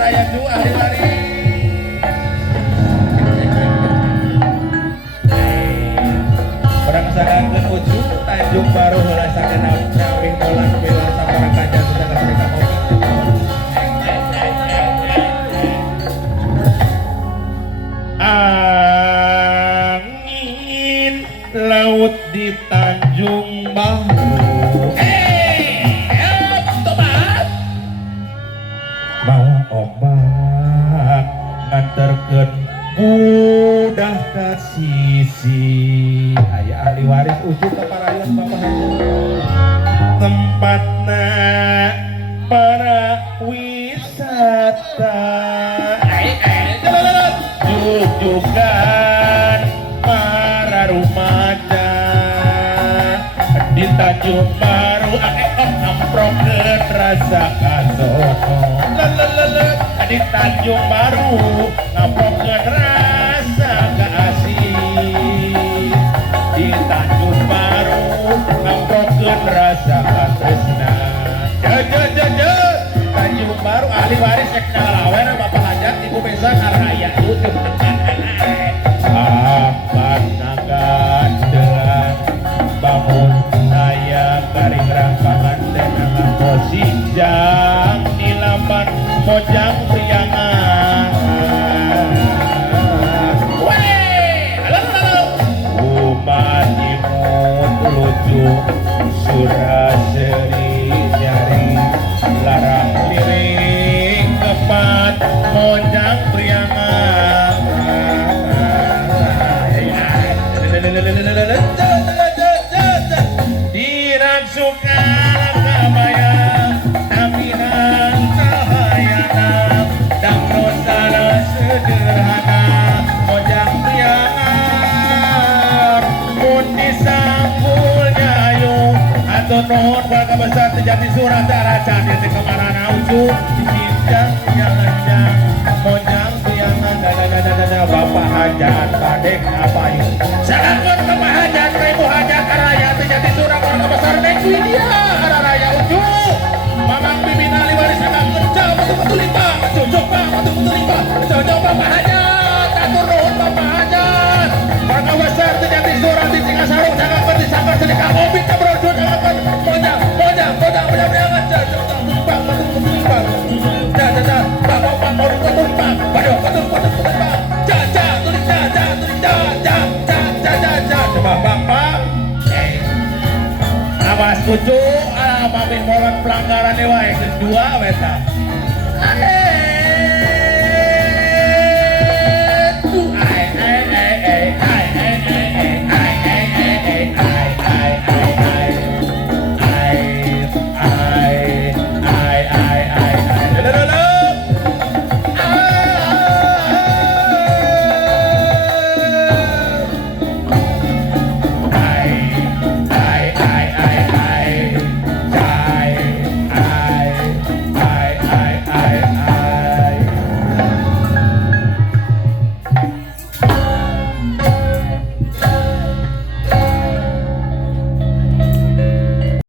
raya cu ahli waris. Orang sadangeun ucu Tanjung Baru heula sagenap nyawing tolak bela sabarang kaca sudah kasarika kopi. Angin laut di Tanjung Baru. Mau ombak nganterkeun budak ka sisi. Aya ahli waris ujuk ka parayon Bapak tempatna para wisata. Jujukan para remaja di Tanjung Baru ngamprokeun rasa kasono. Di Tanjung Baru ngamprokeun rasa kaasih. Di Tanjung Baru ngamprokeun rasa katresna. Tanjung Baru ahli waris cek ngalawen Bapak Hajat Ibu Besa karaya itu akan nagandelan bangun saya garing rangkangan dan posijang nilapan mojang priangan. Halo umat imut lucu suraseri nyari larang lirik kepat mojang priangan. Dirang suka kabaya tampilan cahayana dan nusana sederhana mojang priangan mun disambul nyayu atau nuhun warga besar Tejati Surah Daracan yang kemarana ujung dijinjang jangan mojang priangan dada Bapak Hajat kadek apain sangatkan Bapak Hajat Ibu Hajat Araya Tejati Surah warga besar Neng Widya Araya ujung Mamang Bibi ahli waris akan kerja betul-betul limpah cocok Pak betul-betul limpah cocok Bapak Hajat atur nuhun Bapak Hajat warga besar Tejati Surah di Singasarung jangan disangka sedekah mobil keberojot jangan mojang priangan cocok limpah betul-betul limpah Bapak mau limpah waduh betul-betul limpah coba Bapak awas kucu mami molan pelanggaran dewa yang kedua weta